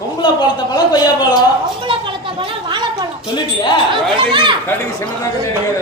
பொம்பளை பழத்த பழம் கொய்யா பழம். பொம்பளை பழத்த பழம் வாழைப்பழம். சொல்லிட்டியா? கடிக்கு சின்னதாக கேக்குது.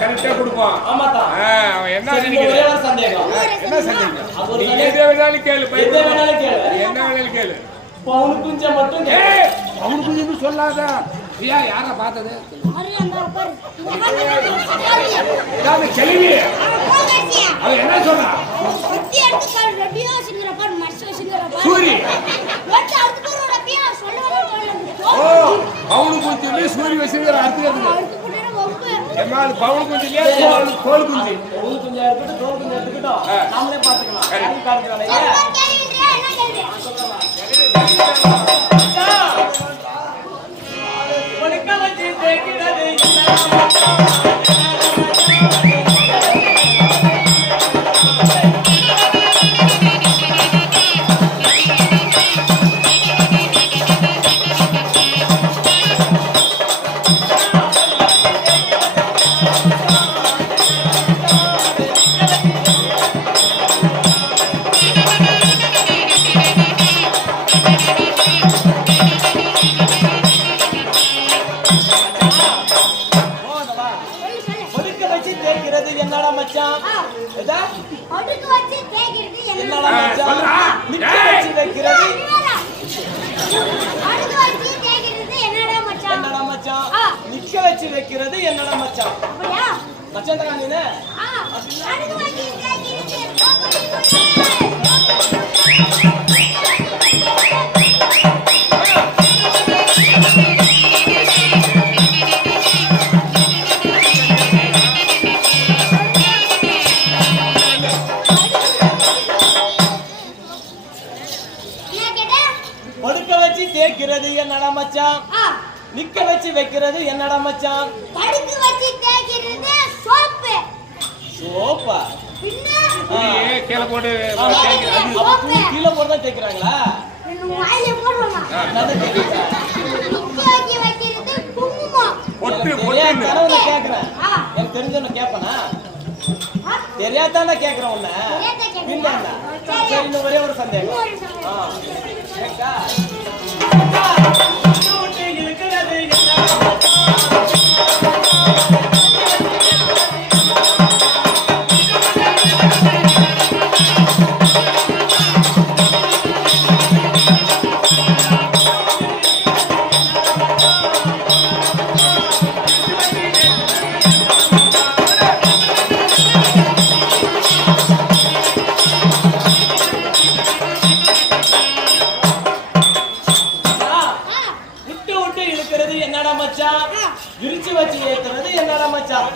கரெக்டா கொடுப்பான். ஆமா தான். அவன் என்ன நினைக்கிறா? சந்தேகம். என்ன சந்தேகம்? அது ஒரு எதை வேணாலும் கேளு. எதை வேணாலும் கேளு. என்ன வேணாலும் கேளு. பவுன் குஞ்ச மட்டும் கேளு. பவுன் குஞ்சு சொல்லாத. ஐயா யாரை பார்த்தது? யாரு கேள்வி? அவ என்ன சொன்னா? குட்டி எடுத்து கால் ரெடியா சிங்கற பார் மர்ச சிங்கற பார். சூரி. வந்து அடுத்து போற ரெடியா சொல்லவே சொல்லல. ஓ பவுன் குஞ்சுல சூரி வச்சிருக்கிற அர்த்தம் அடுத்து போற வம்பு. எம்மால் பவுன் குஞ்சுல தோல் குஞ்சு. பவுன் குஞ்சா இருக்கட்டும் தோல் குஞ்சா இருக்கட்டும். நாமளே பாத்துக்கலாம். கை காட்டுறேன். என்ன கேள்வி? சொல்றேன். ஒடுக்க வச்சு தேக்கிறது என்னடா மச்சான்? எதா? அடுக்கு வச்சு தேய்க்கிறது என்னடா மச்சான்? நிக்க வச்சு வைக்கிறது. அடுக்கு வச்சு தேய்க்கிறது என்னடா மச்சான்? என்னடா மச்சான்? நிக்க வச்சு வைக்கிறது என்னடா மச்சான்? அப்படியா? மச்சான் தான் நீனே? அடுக்கு வச்சு தேய்க்கிறது தேய்க்கிறது என்னடா மச்சான்? நிக்க வச்சு வைக்கிறது என்னடா மச்சான்? படுக்க வச்சு தேய்க்கிறது சோப்பு. சோப்பா? பின்ன கீழ போட்டு கீழ போட்டு தான் தேய்க்கறாங்களா? வாயில போடுறோமா? என்னது தேய்க்கறா? நிக்க வச்சு வைக்கிறது குங்குமம். பொட்டு பொட்டு கனவுல கேக்குறேன். எனக்கு தெரிஞ்சவன கேப்பனா? தெரியாதானே கேக்குறேன் உன்னை. பின்னடா. சரி இன்னும் ஒரே ஒரு சந்தேகம். கேக்கா? ஊட்டி இழுக்கிறது என்னடா மச்சான்? விரிச்சு வச்சு ஏத்துறது என்னடா மச்சான்?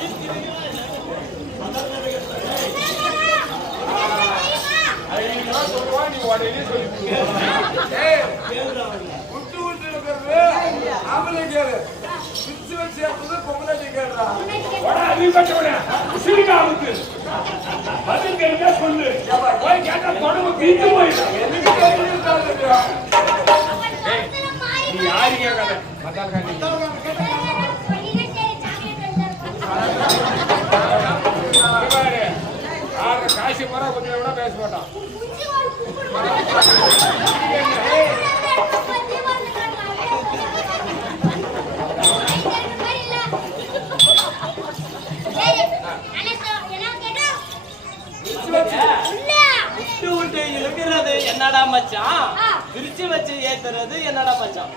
காசி மரம் கொஞ்சம் கூட பேச மாட்டான். இழுக்கிறது என்னடா மச்சான்? விரிச்சு வச்சு ஏத்துறது என்னடா மச்சான்?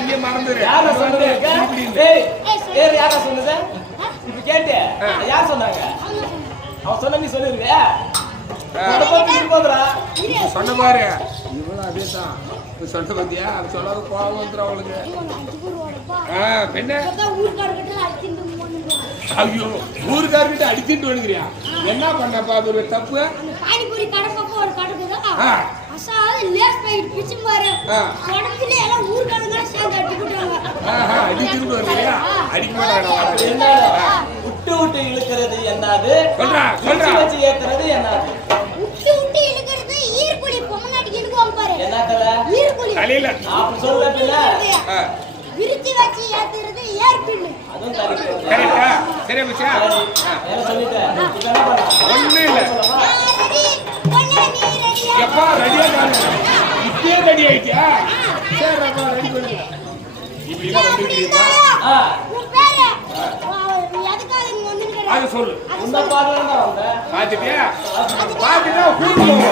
இங்கே மறந்துரு. யார சொன்னது? ஏய் யார சொன்னது? இப்ப கேட்டு யார் சொன்னாங்க? அவன் சொன்ன நீ சொல்லிருக்க. சொன்ன பாரு இவ்வளவு அதேதான் சொன்ன பத்தியா? அது சொல்லாத கோவம் வந்துடும் அவளுக்கு. பெண்ண ஐயோ ஊருக்காரர்கிட்ட அடிச்சுட்டு வந்துக்கிறியா? என்ன பண்ணப்பா அது ஒரு தப்பு? பானிபூரி கடை பக்கம் ஒரு கடை அசாது லேஸ் பாக்கெட் பிச்சு பாரு. கடத்துல எல்லாம் ஊர்காரங்க சேர்ந்து அடிச்சு போட்டாங்க. அடிச்சுட்டு வரலையா அடிக்க மாட்டாங்க விட்டு விட்டு இழுக்கிறது என்னது சொல்றா வச்சு ஏத்துறது என்னது விட்டு விட்டு இழுக்கிறது ஈர்க்குழி பொம்மநாட்டி இழுக்குவாங்க பாரு என்னக்கல ஈர்க்குழி தலையில அப்படி சொல்ல பின்ன விரிச்சி வச்சு ஏத்துறது ஏர்பின்னு அதுவும் கரெக்ட் கரெக்டா சரி மச்சா என்ன சொல்லிட்டேன் இப்ப என்ன பண்ண ஒண்ணு இல்ல ரெடி பொண்ணு நீ ரெடியா எப்பா ரெடியா காணு இப்பயே ரெடி ஆயிட்டியா சரி அப்பா ரெடி பண்ணு இப்படி எல்லாம் வந்துருக்கீங்க உன் பேரு எதுக்காக இங்க வந்திருக்கற அது சொல்லு உன்ன பாடுறேன்னா வந்த பாத்துட்டியா பாத்துட்டா கூடுவோம்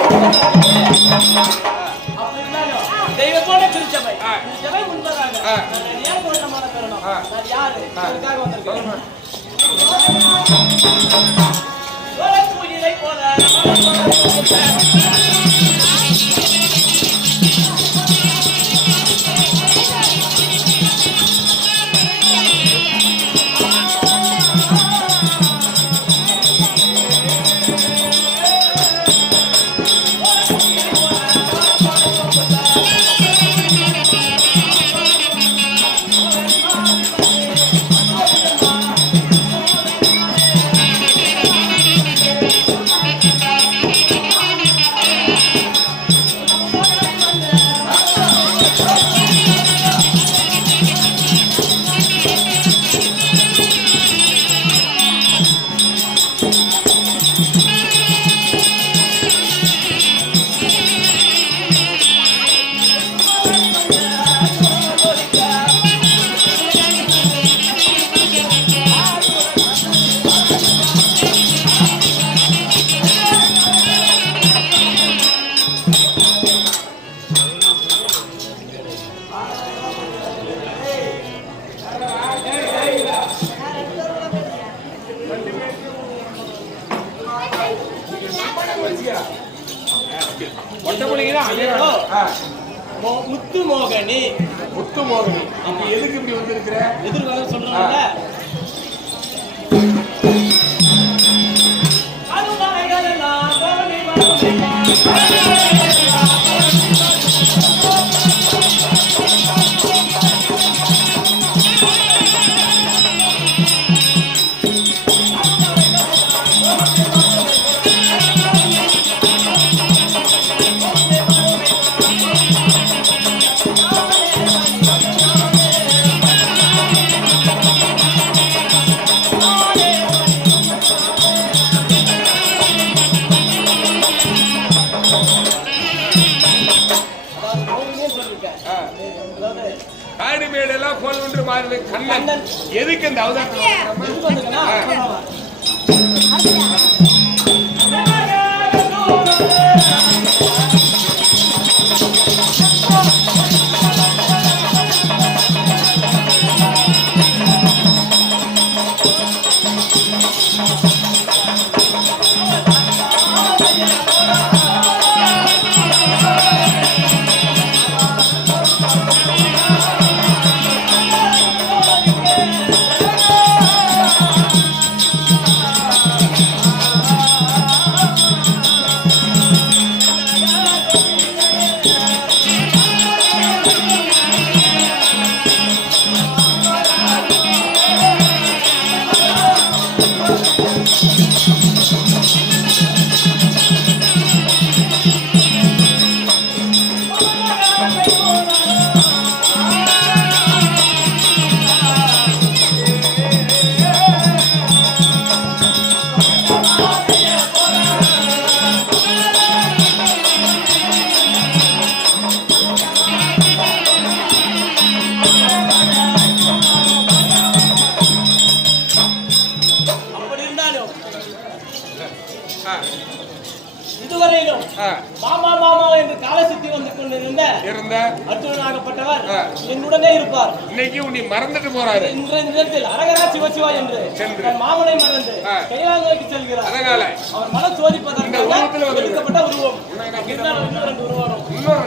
அப்படி இருந்தாலும் தெய்வ போல திருச்சபை திருச்சபை உண்மைதாங்க நான் ஏன் கூட்டமான பெறணும் நான் யாரு இதுக்காக வந்திருக்கேன் பூஜை போல முத்து மோகனி முத்து மோகனி அப்ப எதுக்கு இப்படி வந்திருக்கிற எதிர்காலம் சொல்றாங்கல்ல காடு மேடெல்லாம் போல் ஒன்று மாறுது கண்ணன் எதுக்கு இந்த அவதாரம் இதுவரையிலும் மாமா மாமா என்று கால சுத்தி வந்து கொண்டிருந்த அர்ஜுனனாகப்பட்டவர் என்னுடனே இருப்பார். இன்னைக்கு உன்னை மறந்துட்டு போறாரு. இன்றைய தினத்தில் அரகரா சிவசிவா என்று தன் மாமனை மறந்து கைலாயங்களுக்கு செல்கிறார். அதனால அவர் மனம் சோதிப்பதற்காக எடுக்கப்பட்ட உருவம். இன்னொரு உருவம் இன்னொரு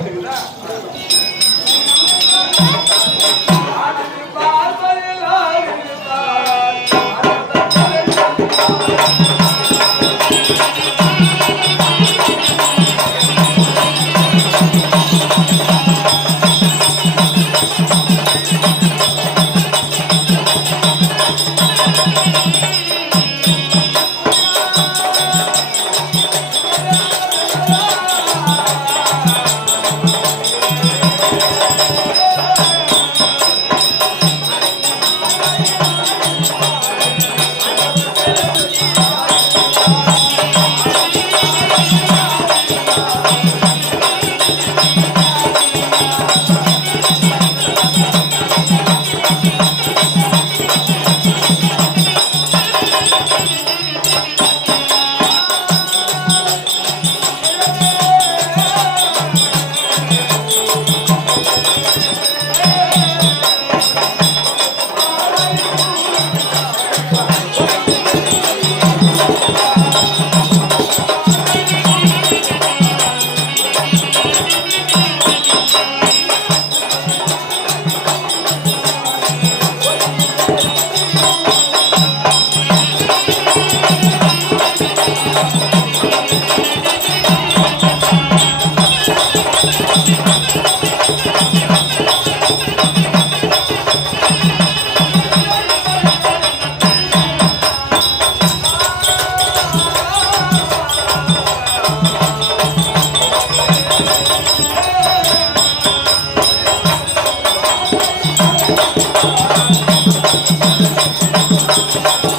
ஆ